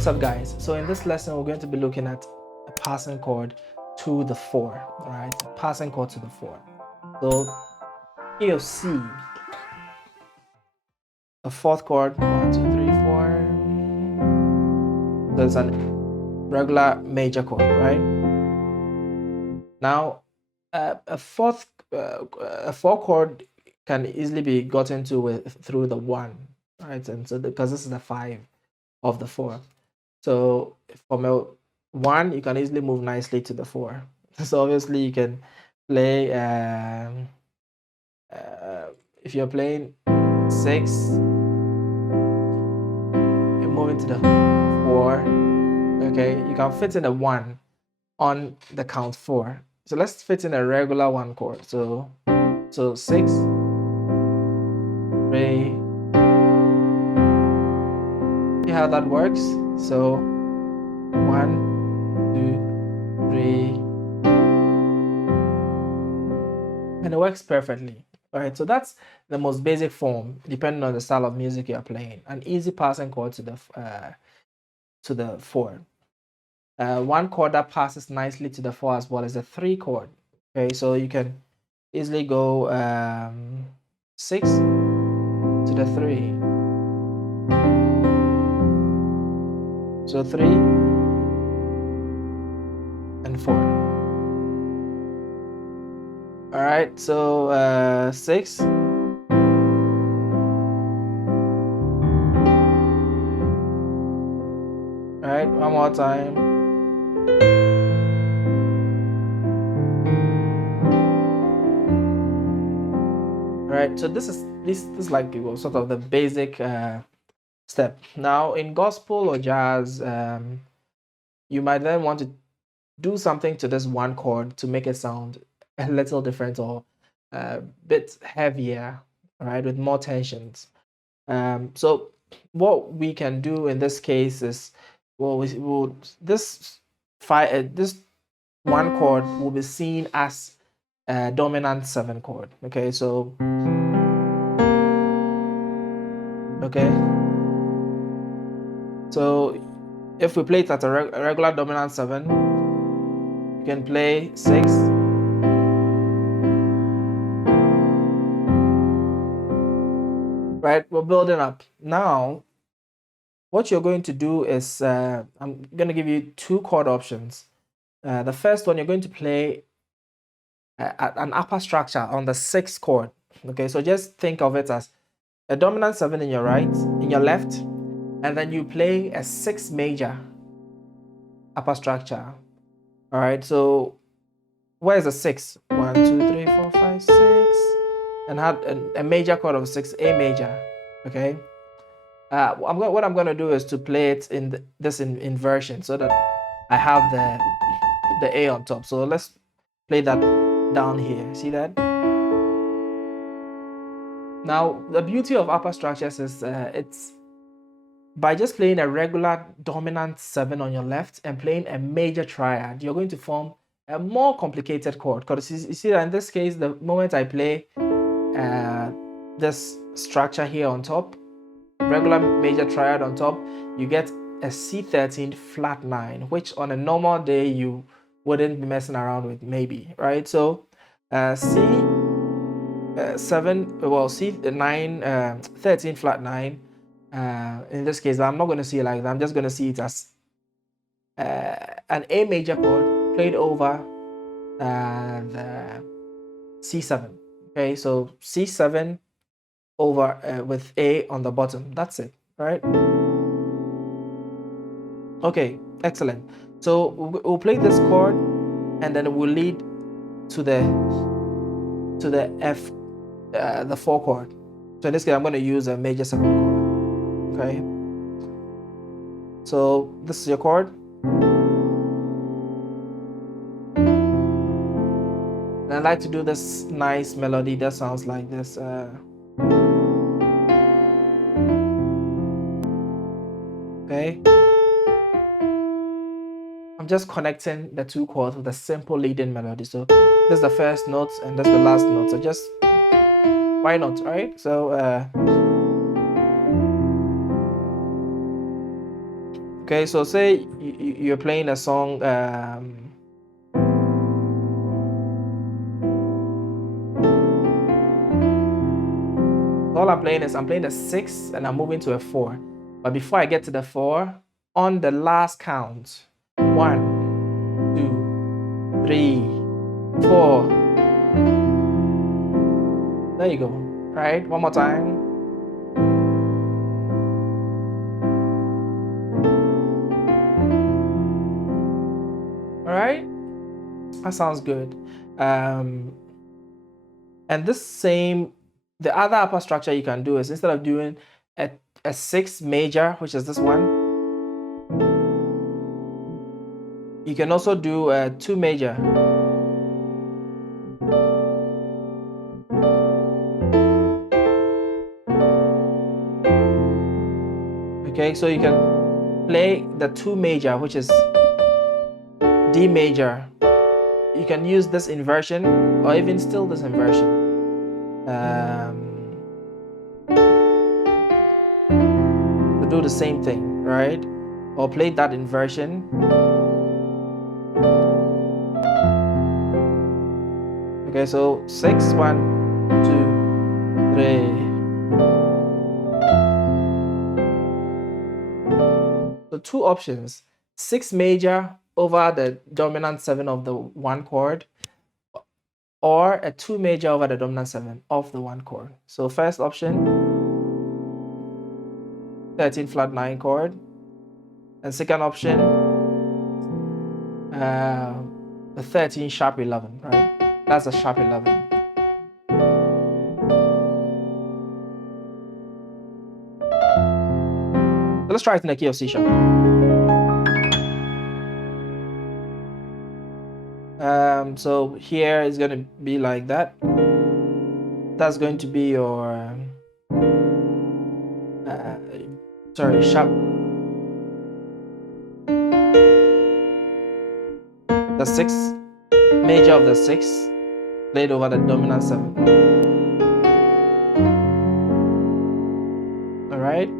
What's up, guys? So in this lesson we're going to be looking at a passing chord to the 4. All right, a passing chord to the 4. So key of C, a fourth chord, 1 2 3 4. So it's a regular major chord, right? Now a 4 chord can easily be gotten to through the 1, right? And so because this is the 5 of the 4, so from a 1 you can easily move nicely to the 4. So obviously you can play if you're playing 6, you're moving to the 4. Okay, you can fit in a 1 on the count 4. So let's fit in a regular 1 chord. So 6 3. See how that works? So 1 2 3, and it works perfectly. All right, so that's the most basic form, depending on the style of music you're playing. An easy passing chord to the 4. One chord that passes nicely to the 4 as well is the 3 chord. Okay, so you can easily go 6 to the 3. So 3 and 4. All right, so 6. All right, one more time. All right, so this is like sort of the basic step. Now in gospel or jazz, you might then want to do something to this 1 chord to make it sound a little different or a bit heavier, right, with more tensions. So what we can do in this case is, well, this 1 chord will be seen as a dominant 7 chord. Okay, so so if we play it at a regular dominant 7, you can play 6, right? We're building up. Now, what you're going to do is, I'm going to give you 2 chord options. The first one, you're going to play an upper structure on the 6th chord. Okay, so just think of it as a dominant 7 in your left, and then you play a 6 major upper structure. All right, so where's the 6? 1 2 3 4 5 6, and had a major chord of 6, A major. Okay, what I'm going to do is to play it in this inversion so that I have the A on top. So let's play that down here. See that? Now the beauty of upper structures is it's by just playing a regular dominant 7 on your left and playing a major triad, you're going to form a more complicated chord. Because you see that in this case, the moment I play this structure here on top, regular major triad on top, you get a C13 flat 9, which on a normal day you wouldn't be messing around with, maybe, right? So C7, well, C9, 13 flat 9. In this case, I'm not going to see it like that. I'm just going to see it as an A major chord played over the C7. Okay, so C7 over with A on the bottom. That's it, right? Okay, excellent. So we'll play this chord, and then it will lead to the F, the 4 chord. So in this case, I'm going to use a major 7 chord. Okay. So this is your chord. And I like to do this nice melody that sounds like this. Okay. I'm just connecting the 2 chords with a simple leading melody. So this is the first note and that's the last note. So just, why not, right? So Okay, so say you're playing a song. All I'm playing is I'm playing a 6 and I'm moving to a 4. But before I get to the 4, on the last count, 1, 2, 3, 4. There you go. Right? One more time. All right? That sounds good. And the other upper structure you can do is, instead of doing a 6 major, which is this one, you can also do a 2 major. Okay, so you can play the 2 major, which is D major. You can use this inversion or even still this inversion. To do the same thing, right? Or play that inversion. Okay, so 6, 1, 2, 3. So 2 options: 6 major over the dominant 7 of the 1 chord, or a 2 major over the dominant 7 of the 1 chord. So first option, 13 flat 9 chord, and second option, the 13 sharp 11, right? That's a sharp 11. So let's try it in the key of C sharp. So here is going to be like that. That's going to be your sharp. The 6 major of the 6 played over the dominant 7. All right,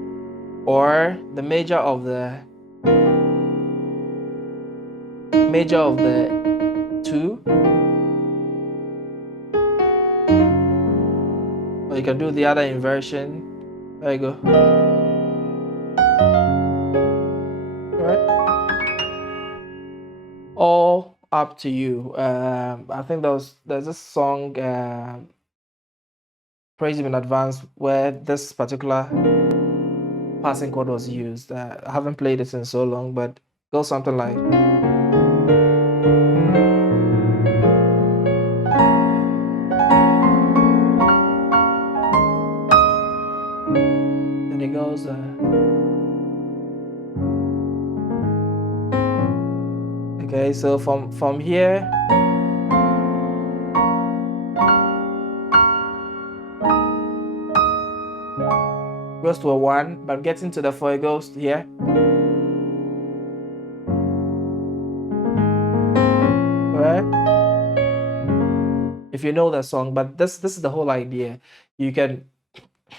or the major of the 2. Or you can do the other inversion. There you go. All right, all up to you. I think there's this song, Praise Him in Advance, where this particular passing chord was used. I haven't played it in so long, but it goes something like. And it goes. Okay, so from here, goes to a 1, but getting to the 4, it goes here. Right? If you know the song, but this is the whole idea. You can,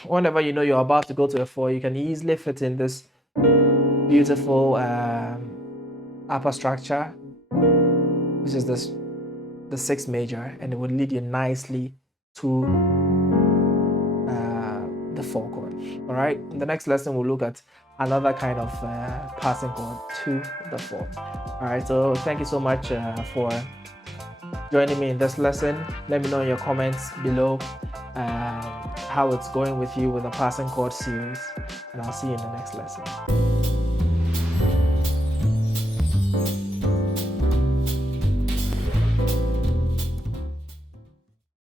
whenever you know you're about to go to a 4, you can easily fit in this beautiful upper structure, which is the 6 major, and it would lead you nicely to the 4 chord. All right, in the next lesson we'll look at another kind of passing chord to the 4. All right, so thank you so much for joining me in this lesson. Let me know in your comments below how it's going with you with the passing chord series, and I'll see you in the next lesson.